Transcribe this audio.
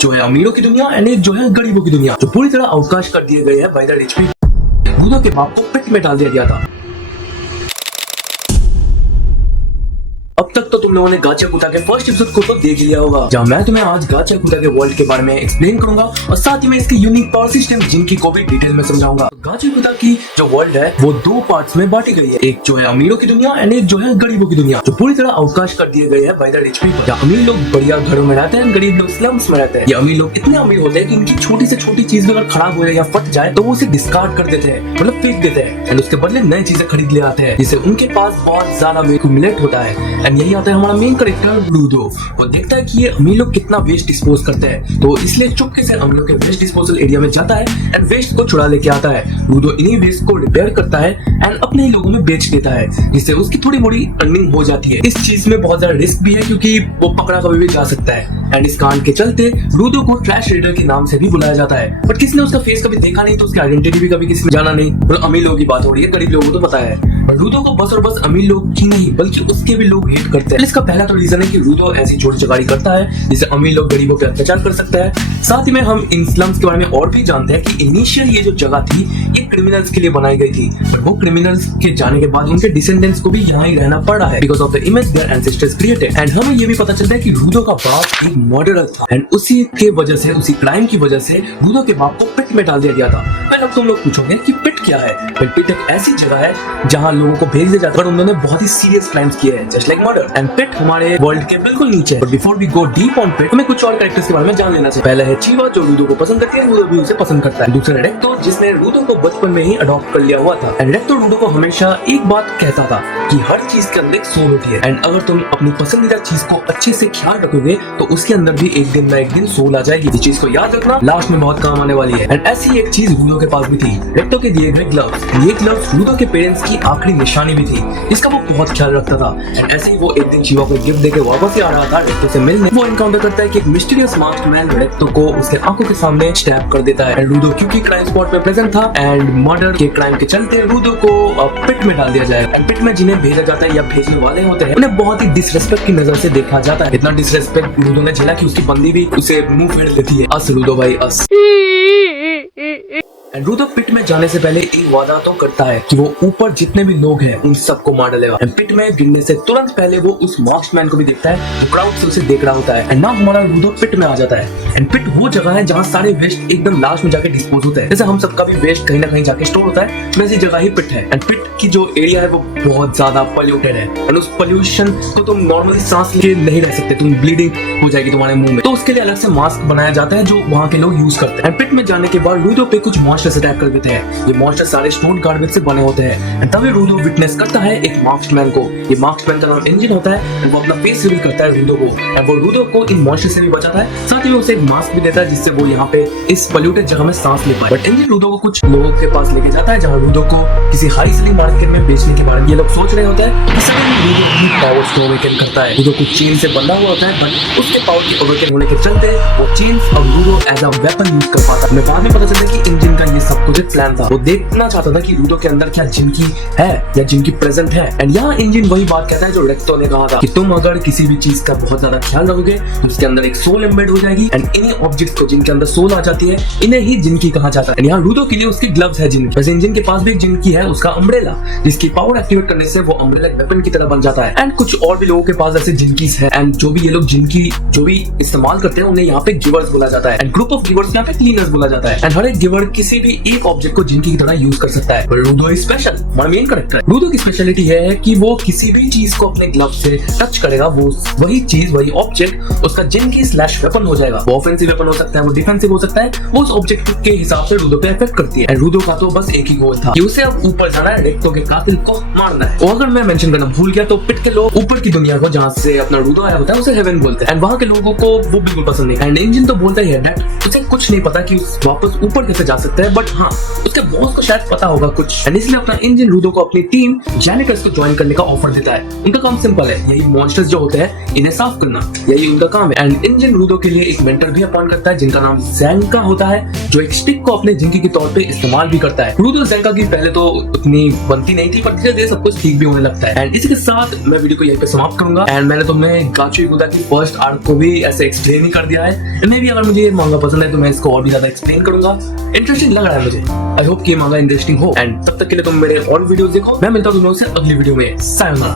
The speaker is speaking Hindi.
जो है अमीरों की दुनिया एंड एक जो है गरीबों की दुनिया, जो पूरी तरह अवकाश कर दिए गए हैं बाय द रिच पीपल। रूदो के बाप को पिट में डाल दिया गया था। अब तक तो तुम लोगों ने गाचाकुटा के फर्स्ट एपिसोड को तो देख लिया होगा, जहाँ मैं तुम्हें आज गाचाकुटा के वर्ल्ड के बारे में एक्सप्लेन करूंगा और साथ ही में इसके यूनिक पावर सिस्टम जिनकी को भी डिटेल में समझाऊंगा। गाचाकुटा की जो वर्ल्ड है वो दो पार्ट्स में बांटी गई है, एक जो है अमीरों की दुनिया एंड एक जो है गरीबों की दुनिया, जो पूरी तरह अवकाश कर दिए गए हैं बाय द रिच पीपल। जहाँ अमीर लोग बढ़िया घरों में रहते हैं, गरीब लोग स्लम्स में रहते हैं। ये अमीर लोग इतने अमीर होते हैं कि इनकी छोटी से छोटी चीज भी अगर खराब हो जाए या फट जाए तो वो उसे डिस्कार्ड कर देते हैं, मतलब फेंक देते हैं एंड उसके बदले नई चीजें खरीद ले आते हैं, जिससे उनके पास बहुत ज्यादा एक्यूमुलेट होता है। एंड यही आता है हमारा मेन कैरेक्टर रूदो। वो देखता है कि ये अमीर लोग कितना वेस्ट डिस्पोज करते हैं, तो इसलिए चुपके से अमीरों के वेस्ट डिस्पोजल एरिया में जाता है एंड वेस्ट को चुरा लेके आता है। रूदो इन्हीं वेस्ट को रिपेयर करता है एंड अपने ही लोगों में बेच देता है, जिससे उसकी थोड़ी मोड़ी अर्निंग हो जाती है। इस चीज में बहुत ज्यादा रिस्क भी है क्योंकि वो पकड़ा कभी भी जा सकता है एंड इस कांड के चलते रूदो को ट्रैश रीडर के नाम से भी बुलाया जाता है। बट किसी ने उसका फेस कभी देखा नहीं, तो उसकी आइडेंटिटी भी कभी किसी ने जाना नहीं। मतलब अमीर लोगों की बात हो रही है, गरीब लोगों को तो पता है। रूदो को बस और बस अमीर लोग ही नहीं बल्कि उसके भी लोग हेट करते हैं। इसका पहला तो रीजन है कि रूदो ऐसी चोरी चकारी करता है जिससे अमीर लोग गरीबों पे अत्याचार कर सकता है। साथ ही में हम इन स्लम्स के बारे में और भी जानते हैं कि इनिशियल ये जो जगह थी ये क्रिमिनल्स के लिए बनाई गई थी, पर वो क्रिमिनल्स के जाने के बाद उनके डिसेंडेंट्स को भी यहाँ ही रहना पड़ा है because of the image their ancestors created. And हमें ये भी पता चलता है कि रूदो का बाप एक मर्डरर था एंड उसी के वजह से, उसी क्राइम की वजह से रूदो के बाप को पिट में डाल दिया गया था। अब तुम लोग पूछोगे कि पिट क्या है? पिट एक ऐसी जगह है जहाँ लोगों को भेज दिया जाता है पर उन्होंने बहुत ही सीरियस क्राइम्स किए हैं, just like murder. And pit हमारे वर्ल्ड के बिल्कुल नीचे है। But before we go deep on pit, हमें कुछ और कैरेक्टर्स के बारे में जान लेना चाहिए। पहला है चीवा, जो रूदो को पसंद करती है, रूदो भी उसे पसंद करता है। दूसरा रेक्टो, जिसने रूदो को बचपन में ही अडॉप्ट कर लिया हुआ था। एंड रेक्टो रूदो को हमेशा एक बात कहता था कि हर चीज के अंदर एक सोल होती है एंड अगर तुम अपनी पसंदीदा चीज को अच्छे से ख्याल रखोगे तो उसके अंदर भी एक दिन ना एक दिन सोल आ जाएगी। इस चीज को याद रखना, लास्ट में बहुत काम आने वाली है। एंड ऐसी एक चीज रूदो के पास भी थी, रेक्टो के दिए गए ग्लव्स। ये ग्लव्स रूदो के पेरेंट्स की आखिरी निशानी भी थी, इसका वो बहुत ख्याल रखता था। एंड ऐसे ही वो एक दिन चीवा को गिफ्ट देके वापस ही आ रहा था रेक्टो से मिलने। वो एनकाउंटर करता है कि एक मिस्टीरियस मास्टरमैन रेक्टो को उसके आंखों के सामने स्टैब कर देता है। एंड रूदो क्योंकि क्राइम स्पॉट पे प्रेजेंट था एंड मर्डर के क्राइम के चलते रूदो को पिट में डाल दिया जाएगा। पिट में जिन्हें भेजा जाता है या भेजने वाले होते हैं उन्हें बहुत ही डिसरेस्पेक्ट की नजर से देखा जाता है। इतना डिसरेस्पेक्ट रूदो ने झेला कि उसकी बंदी भी उसे मुंह फेर लेती है, अस रूदो भाई अस। एंड रूदो पिट में जाने से पहले एक वादा तो करता है कि वो ऊपर जितने भी लोग हैं उन सबको मार डालेगा। एंड पिट में गिरने से तुरंत पहले वो उस मार्क्समैन को भी देखता है जो क्राउड से उसे देख रहा होता है। एंड नाउ हमारा रूदो पिट में आ जाता है। एंड पिट वो जगह है जहाँ सारे वेस्ट एकदम लास्ट में जाके डिस्पोज होता है। जैसे हम सबका भी वेस्ट कहीं ना कहीं जाके स्टोर होता है, वैसी जगह ही पिट है। एंड पिट की जो एरिया है वो बहुत ज्यादा पोल्यूटेड है एंड उस पोल्यूशन को तुम नॉर्मली सांस ले नहीं रह सकते, तुम ब्लीडिंग हो जाएगी तुम्हारे मुंह में। तो उसके लिए अलग से मास्क बनाया जाता है जो वहाँ के लोग यूज करते हैं। एंड पिट में जाने के बाद रूदो पे कुछ मॉन्स्टर्स अटैक कर देते हैं। ये मॉन्स्टर सारे स्टोन गार्बेज से बने होते हैं। एंड तभी रूदो विटनेस करता है एक मार्क्समैन को। ये मार्क्समैन का नाम इंजन होता है एंड वो अपना फेस रिवील करता है रूदो को एंड वो रूदो को इन मॉन्स्टर से भी बचाता है। साथ ही में उसे एक मास्क भी देता है जिससे वो यहाँ पे इस पोल्यूटेड जगह में सांस ले पाए। बट इंजन रूदो को कुछ लोगों के पास लेके जाता है जहाँ रूदो को किसी हाई सेलिंग मार्केट में बेचने के बारे में ये लोग सोच रहे होते हैं। इस समय रूदो अपनी पावर्स को अवेकन करता है। रूदो कुछ चेन से बंधा हुआ होता है बट उसके पावर की अवेकन होने के चलते वो चेन्स अब रूदो एज अ वेपन यूज कर पाता है। हमें बाद में पता चलता है कि इंजन का ये सब कुछ एक प्लान था। वो देखना चाहता था कि रूदो के अंदर क्या जिनकी है या जिनकी प्रेजेंट है। एंड यहाँ इंजन वही बात कहता है जो रेक्टो ने कहा था कि तुम अगर किसी भी चीज का बहुत ज्यादा ख्याल रखोगे तो उसके अंदर एक सोल एम्बेड हो जाएगी एंड इन्हीं ऑब्जेक्ट्स को जिनके अंदर सोल आ जाती है इन्हें ही जिनकी कहा जाता है। यहाँ रूदो के लिए उसके ग्लव्स है जिनकी, वैसे इंजन के पास भी जिनकी है उसका अम्ब्रेला, जिसकी पावर एक्टिवेट करने से वो अम्ब्रेला वेपन की तरह बन जाता है। एंड कुछ और भी लोगों के पास ऐसे जिनकीस है एंड जो भी ये लोग जिनकी जो भी इस्तेमाल करते हैं उन्हें यहाँ पे गिवर्स बोला जाता है एंड ग्रुप ऑफ गिवर्स यहाँ पे क्लीनर्स बोला जाता है। एंड हर एक गिवर किसी भी एक ऑब्जेक्ट को जिनकी की तरह यूज कर सकता है। रूदो इज स्पेशल, हमारा मेन कैरेक्टर। रूदो की स्पेशलिटी है कि वो किसी भी चीज को अपने ग्लव से टच करेगा वो वही चीज वही ऑब्जेक्ट उसका जिनकी स्लैश वेपन हो जाएगा। वो ऑफेंसिव वेपन हो सकता है, वो डिफेंसिव हो सकता है, वो उस ऑब्जेक्ट के हिसाब से रूदो पे इफेक्ट करती है। रूदो का तो बस एक ही गोल था कि उसे अब ऊपर जाना है, रेक्टो के कातिल को मारना है। और अगर मैं मेंशन करना भूल गया तो पिट के लोग ऊपर की दुनिया को जहाँ से अपना रूदो आया होता है उसे हेवन बोलते हैं एंड वहाँ के लोगों को वो बिल्कुल पसंद नहीं। एंड इंजन तो बोलता ही है दैट उसे कुछ नहीं पता कि वापस ऊपर कैसे जा सकता है है, बट हाँ उसके बॉस को शायद पता होगा कुछ, एंड इसलिए अपना इंजन रूडो को अपनी टीम जेनिटर्स को ज्वाइन करने का ऑफर देता है। उनका काम सिंपल है, यही मॉन्स्टर्स जो होते हैं इन्हें साफ करना, यही उनका काम है। एंड इंजन रूडो के लिए एक मेंटर भी अपॉइंट करता है जिनका नाम ज़ेंका होता है, जो एक स्टिक को अपने जिंकी के तौर पे इस्तेमाल भी करता है। रूडो ज़ेंका की पहले तो उतनी बनती नहीं थी, पर धीरे धीरे सब कुछ ठीक भी होने लगता है। एंड इसी के साथ मैं वीडियो को यहीं पे समाप्त करूंगा। एंड मैंने तुम्हें गाचो याकुजा की फर्स्ट आर्क को भी ऐसे एक्सप्लेन ही कर दिया है। मे भी अगर मुझे ये मांगा पसंद है तो मैं इसको और भी ज्यादा एक्सप्लेन करूंगा। इंटरेस्टिंग लग रहा है मुझे, आई होप कि ये मांगा इंटरेस्टिंग हो। एंड तब तक के लिए तुम मेरे और वीडियोस देखो। मैं मिलता हूं तुम लोगों से अगली वीडियो में। सायोनारा।